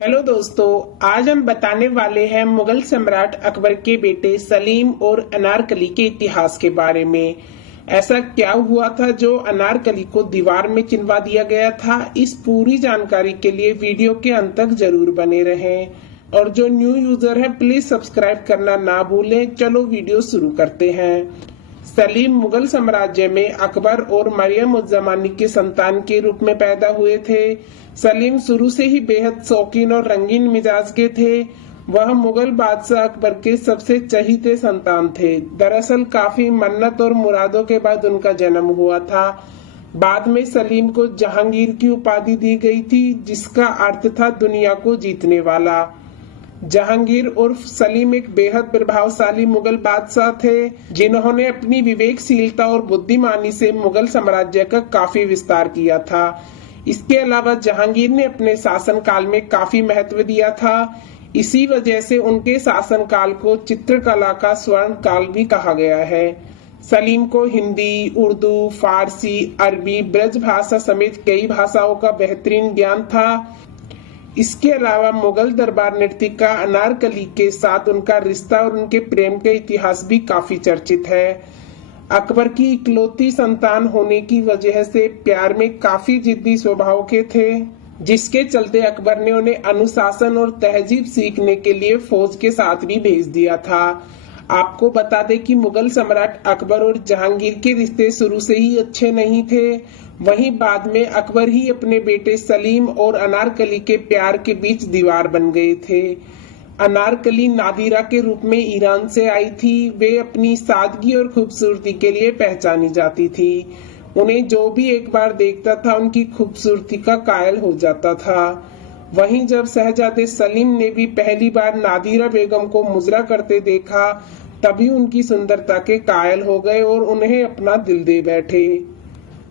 Hello दोस्तों, आज हम बताने वाले हैं मुगल सम्राट अकबर के बेटे सलीम और अनारकली के इतिहास के बारे में। ऐसा क्या हुआ था जो अनारकली को दीवार में चिनवा दिया गया था। इस पूरी जानकारी के लिए वीडियो के अंत तक जरूर बने रहें और जो न्यू यूजर है प्लीज सब्सक्राइब करना ना भूलें। चलो वीडियो शुरू करते हैं। सलीम मुगल साम्राज्य में अकबर और मरियम उज़ ज़मानी के संतान के रूप में पैदा हुए थे। सलीम शुरू से ही बेहद शौकीन और रंगीन मिजाज के थे। वह मुगल बादशाह अकबर के सबसे चहीते संतान थे। दरअसल काफी मन्नत और मुरादों के बाद उनका जन्म हुआ था। बाद में सलीम को जहांगीर की उपाधि दी गई थी, जिसका अर्थ था दुनिया को जीतने वाला। जहांगीर उर्फ सलीम एक बेहद प्रभावशाली मुगल बादशाह थे, जिन्होंने अपनी विवेकशीलता और बुद्धिमानी से मुगल साम्राज्य का काफी विस्तार किया था। इसके अलावा जहांगीर ने अपने शासनकाल में काफी महत्व दिया था। इसी वजह से उनके शासनकाल को चित्रकला का स्वर्ण काल भी कहा गया है। सलीम को हिंदी, उर्दू, फारसी, अरबी, ब्रज भाषा समेत कई भाषाओं का बेहतरीन ज्ञान था। इसके अलावा मुगल दरबार नर्तिका अनारकली के साथ उनका रिश्ता और उनके प्रेम के इतिहास भी काफी चर्चित है। अकबर की इकलौती संतान होने की वजह से प्यार में काफी जिद्दी स्वभाव के थे, जिसके चलते अकबर ने उन्हें अनुशासन और तहजीब सीखने के लिए फौज के साथ भी भेज दिया था। आपको बता दें कि मुगल सम्राट अकबर और जहांगीर के रिश्ते शुरू से ही अच्छे नहीं थे। वहीं बाद में अकबर ही अपने बेटे सलीम और अनारकली के प्यार के बीच दीवार बन गए थे। अनारकली नादिरा के रूप में ईरान से आई थी। वे अपनी सादगी और खूबसूरती के लिए पहचानी जाती थी। उन्हें जो भी एक बार देखता था उनकी खूबसूरती का कायल हो जाता था। वहीं जब शहजादे सलीम ने भी पहली बार नादिरा बेगम को मुजरा करते देखा, तभी उनकी सुंदरता के कायल हो गए और उन्हें अपना दिल दे बैठे।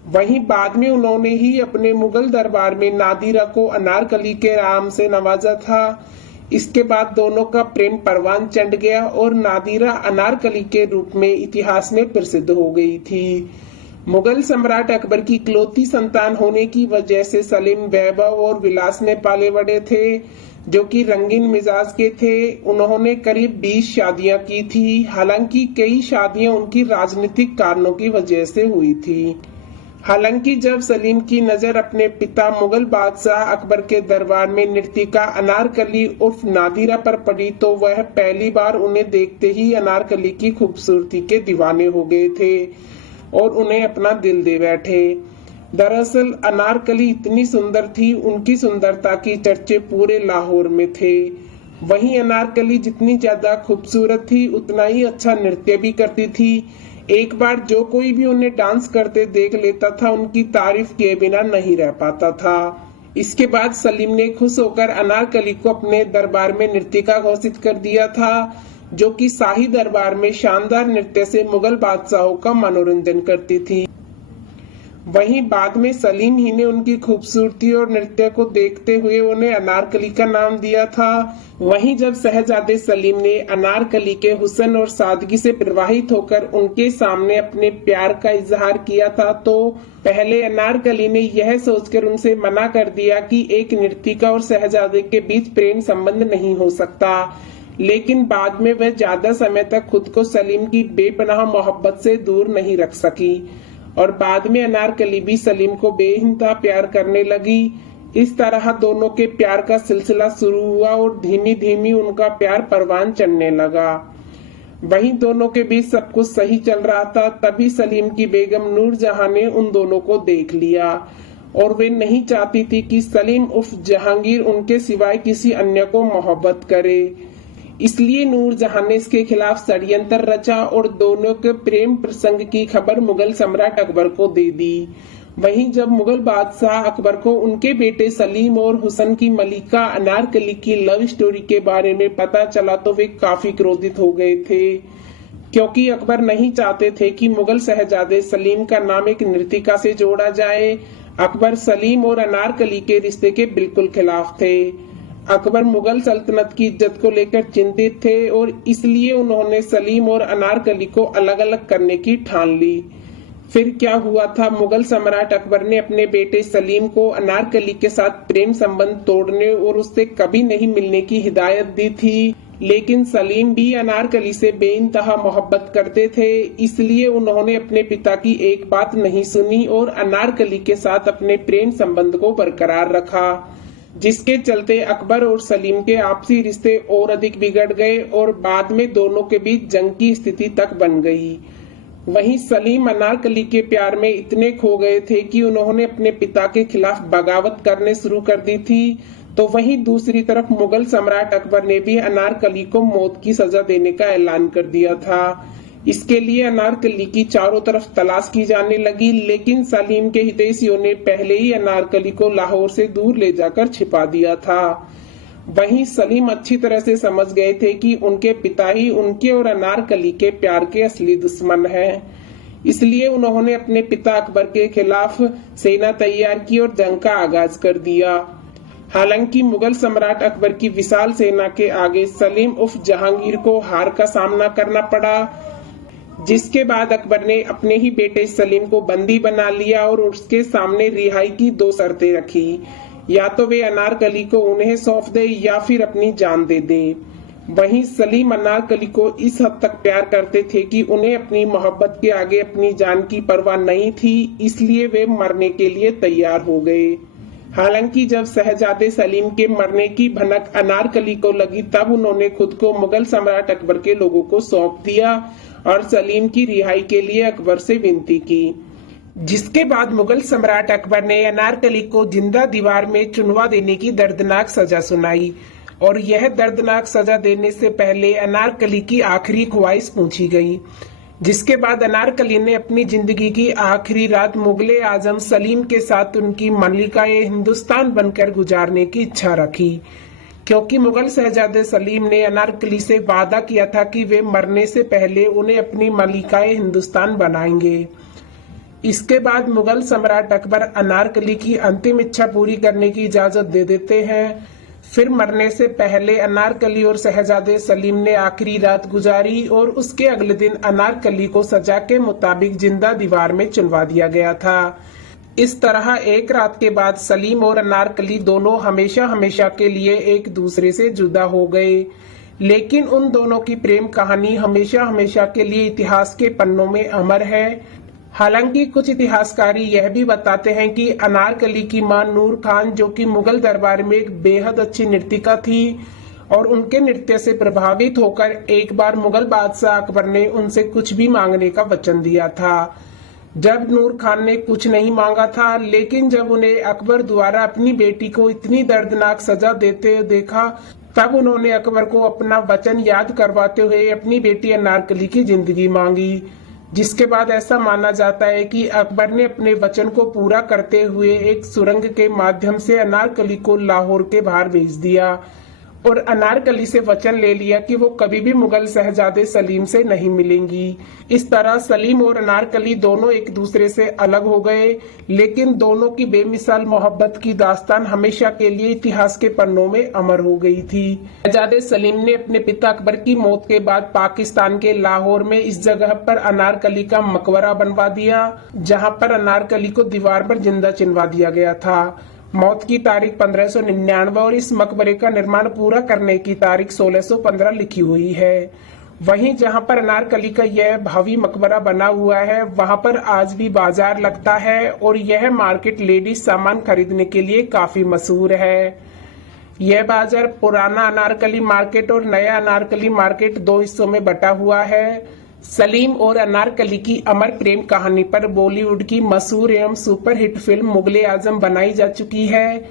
वहीं बाद में उन्होंने ही अपने मुगल दरबार में नादिरा को अनारकली के नाम से नवाजा था। इसके बाद दोनों का प्रेम परवान चढ़ गया और नादिरा अनारकली के रूप में इतिहास में प्रसिद्ध हो गई थी। मुगल सम्राट अकबर की इकलौती संतान होने की वजह से सलीम वैभव और विलास में पाले बड़े थे, जो कि रंगीन मिजाज के थे। उन्होंने करीब 20 शादियां की थी। हालांकि कई शादियां उनकी राजनीतिक कारणों की वजह से हुई थी। हालांकि जब सलीम की नजर अपने पिता मुगल बादशाह अकबर के दरबार में नर्तिका अनारकली उर्फ नादिरा पर पड़ी, तो वह पहली बार उन्हें देखते ही अनारकली की खूबसूरती के दीवाने हो गए थे और उन्हें अपना दिल दे बैठे। दरअसल अनारकली इतनी सुंदर थी, उनकी सुंदरता की चर्चे पूरे लाहौर में थे। वहीं अनारकली जितनी ज्यादा खूबसूरत थी, उतना ही अच्छा नृत्य भी करती थी। एक बार जो कोई भी उन्हें डांस करते देख लेता था, उनकी तारीफ किए बिना नहीं रह पाता था। इसके बाद सलीम ने खुश होकर अनारकली को अपने दरबार में नर्तिका घोषित कर दिया था, जो कि शाही दरबार में शानदार नृत्य से मुगल बादशाहों का मनोरंजन करती थी। वहीं बाद में सलीम ही ने उनकी खूबसूरती और नृत्य को देखते हुए उन्हें अनारकली का नाम दिया था। वहीं जब शहजादे सलीम ने अनारकली के हुस्न और सादगी से प्रभावित होकर उनके सामने अपने प्यार का इजहार किया था, तो पहले अनारकली ने यह सोचकर उनसे मना कर दिया कि एक नर्तिका और शहजादे के बीच प्रेम संबंध नहीं हो सकता। लेकिन बाद में वह ज्यादा समय तक खुद को सलीम की बेपनाह मोहब्बत से दूर नहीं रख सकी और बाद में अनारकली भी सलीम को बेइंतहा प्यार करने लगी। इस तरह दोनों के प्यार का सिलसिला शुरू हुआ और धीमी धीमी उनका प्यार परवान चढ़ने लगा। वहीं दोनों के बीच सब कुछ सही चल रहा था, तभी सलीम की बेगम नूरजहां ने उन दोनों को देख लिया और वे नहीं चाहती थी कि सलीम उर्फ जहांगीर उनके सिवाय किसी अन्य को मोहब्बत करे। इसलिए नूरजहां ने इसके खिलाफ षड्यंत्र रचा और दोनों के प्रेम प्रसंग की खबर मुगल सम्राट अकबर को दे दी। वहीं जब मुगल बादशाह अकबर को उनके बेटे सलीम और हुसैन की मलिका अनारकली की लव स्टोरी के बारे में पता चला, तो वे काफी क्रोधित हो गए थे, क्योंकि अकबर नहीं चाहते थे कि मुगल शहजादे सलीम का नाम एक नर्तिका से जोड़ा जाए। अकबर सलीम और अनारकली के रिश्ते के बिल्कुल खिलाफ थे। अकबर मुगल सल्तनत की इज्जत को लेकर चिंतित थे और इसलिए उन्होंने सलीम और अनारकली को अलग अलग करने की ठान ली। फिर क्या हुआ था? मुगल सम्राट अकबर ने अपने बेटे सलीम को अनारकली के साथ प्रेम संबंध तोड़ने और उससे कभी नहीं मिलने की हिदायत दी थी, लेकिन सलीम भी अनारकली से बेइंतहा मोहब्बत करते थे। इसलिए उन्होंने अपने पिता की एक बात नहीं सुनी और अनारकली के साथ अपने प्रेम संबंध को बरकरार रखा, जिसके चलते अकबर और सलीम के आपसी रिश्ते और अधिक बिगड़ गए और बाद में दोनों के बीच जंग की स्थिति तक बन गई। वहीं सलीम अनारकली के प्यार में इतने खो गए थे कि उन्होंने अपने पिता के खिलाफ बगावत करने शुरू कर दी थी। तो वहीं दूसरी तरफ मुगल सम्राट अकबर ने भी अनारकली को मौत की सजा देने का ऐलान कर दिया था। इसके लिए अनारकली की चारों तरफ तलाश की जाने लगी, लेकिन सलीम के हितैषियों ने पहले ही अनारकली को लाहौर से दूर ले जाकर छिपा दिया था। वहीं सलीम अच्छी तरह से समझ गए थे कि उनके पिता ही उनके और अनारकली के प्यार के असली दुश्मन हैं। इसलिए उन्होंने अपने पिता अकबर के खिलाफ सेना तैयार की और जंग का आगाज कर दिया। हालांकि मुगल सम्राट अकबर की विशाल सेना के आगे सलीम उर्फ जहांगीर को हार का सामना करना पड़ा, जिसके बाद अकबर ने अपने ही बेटे सलीम को बंदी बना लिया और उसके सामने रिहाई की 2 शर्तें रखी। या तो वे अनारकली को उन्हें सौंप दे या फिर अपनी जान दे दे। वहीं सलीम अनारकली को इस हद तक प्यार करते थे कि उन्हें अपनी मोहब्बत के आगे अपनी जान की परवाह नहीं थी, इसलिए वे मरने के लिए तैयार हो गए। हालांकि जब शहजादे सलीम के मरने की भनक अनारकली को लगी, तब उन्होंने खुद को मुगल सम्राट अकबर के लोगों को सौंप दिया और सलीम की रिहाई के लिए अकबर से विनती की, जिसके बाद मुगल सम्राट अकबर ने अनारकली को जिंदा दीवार में चुनवा देने की दर्दनाक सजा सुनाई। और यह दर्दनाक सजा देने से पहले अनारकली की आखिरी ख्वाहिश पूछी गई, जिसके बाद अनारकली ने अपनी जिंदगी की आखिरी रात मुगले आजम सलीम के साथ उनकी मलिकाए हिंदुस्तान बनकर गुजारने की इच्छा रखी, क्योंकि मुगल शहजादे सलीम ने अनारकली से वादा किया था कि वे मरने से पहले उन्हें अपनी मलिकाए हिंदुस्तान बनाएंगे। इसके बाद मुगल सम्राट अकबर अनारकली की अंतिम इच्छा पूरी करने की इजाजत दे देते हैं। फिर मरने से पहले अनारकली और शहजादे सलीम ने आखिरी रात गुजारी और उसके अगले दिन अनारकली को सजा के मुताबिक जिंदा दीवार में चुनवा दिया गया था। इस तरह एक रात के बाद सलीम और अनारकली दोनों हमेशा हमेशा के लिए एक दूसरे से जुदा हो गए, लेकिन उन दोनों की प्रेम कहानी हमेशा हमेशा के लिए इतिहास के पन्नों में अमर है। हालांकि कुछ इतिहासकारी यह भी बताते हैं कि अनारकली की मां नूर खान, जो कि मुगल दरबार में एक बेहद अच्छी नर्तिका थी, और उनके नृत्य से प्रभावित होकर एक बार मुगल बादशाह अकबर ने उनसे कुछ भी मांगने का वचन दिया था। जब नूर खान ने कुछ नहीं मांगा था, लेकिन जब उन्हें अकबर द्वारा अपनी बेटी को इतनी दर्दनाक सजा देते देखा, तब उन्होंने अकबर को अपना वचन याद करवाते हुए अपनी बेटी अनारकली की जिंदगी मांगी, जिसके बाद ऐसा माना जाता है कि अकबर ने अपने वचन को पूरा करते हुए एक सुरंग के माध्यम से अनारकली को लाहौर के बाहर भेज दिया और अनारकली से वचन ले लिया कि वो कभी भी मुगल शहजादे सलीम से नहीं मिलेंगी। इस तरह सलीम और अनारकली दोनों एक दूसरे से अलग हो गए, लेकिन दोनों की बेमिसाल मोहब्बत की दास्तान हमेशा के लिए इतिहास के पन्नों में अमर हो गई थी। शहजादे सलीम ने अपने पिता अकबर की मौत के बाद पाकिस्तान के लाहौर में इस जगह पर अनारकली का मकबरा बनवा दिया, जहाँ पर अनारकली को दीवार पर जिंदा चिनवा दिया गया था। मौत की तारीख 1599 और इस मकबरे का निर्माण पूरा करने की तारीख 1615 लिखी हुई है। वहीं जहां पर अनारकली का यह भावी मकबरा बना हुआ है, वहां पर आज भी बाजार लगता है और यह मार्केट लेडीज सामान खरीदने के लिए काफी मशहूर है। यह बाजार पुराना अनारकली मार्केट और नया अनारकली मार्केट 2 हिस्सों में बटा हुआ है। सलीम और अनारकली की अमर प्रेम कहानी पर बॉलीवुड की मशहूर एवं सुपरहिट फिल्म मुगले आजम बनाई जा चुकी है।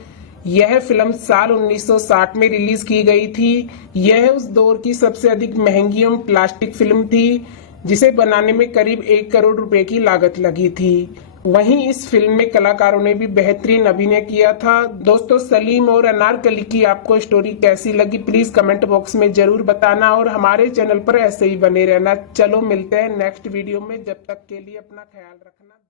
यह फिल्म साल 1960 में रिलीज की गई थी। यह उस दौर की सबसे अधिक महंगी एवं प्लास्टिक फिल्म थी, जिसे बनाने में करीब 1 करोड़ रुपए की लागत लगी थी। वहीं इस फिल्म में कलाकारों ने भी बेहतरीन अभिनय किया था। दोस्तों, सलीम और अनारकली की आपको स्टोरी कैसी लगी, प्लीज कमेंट बॉक्स में जरूर बताना और हमारे चैनल पर ऐसे ही बने रहना। चलो मिलते हैं नेक्स्ट वीडियो में, जब तक के लिए अपना ख्याल रखना।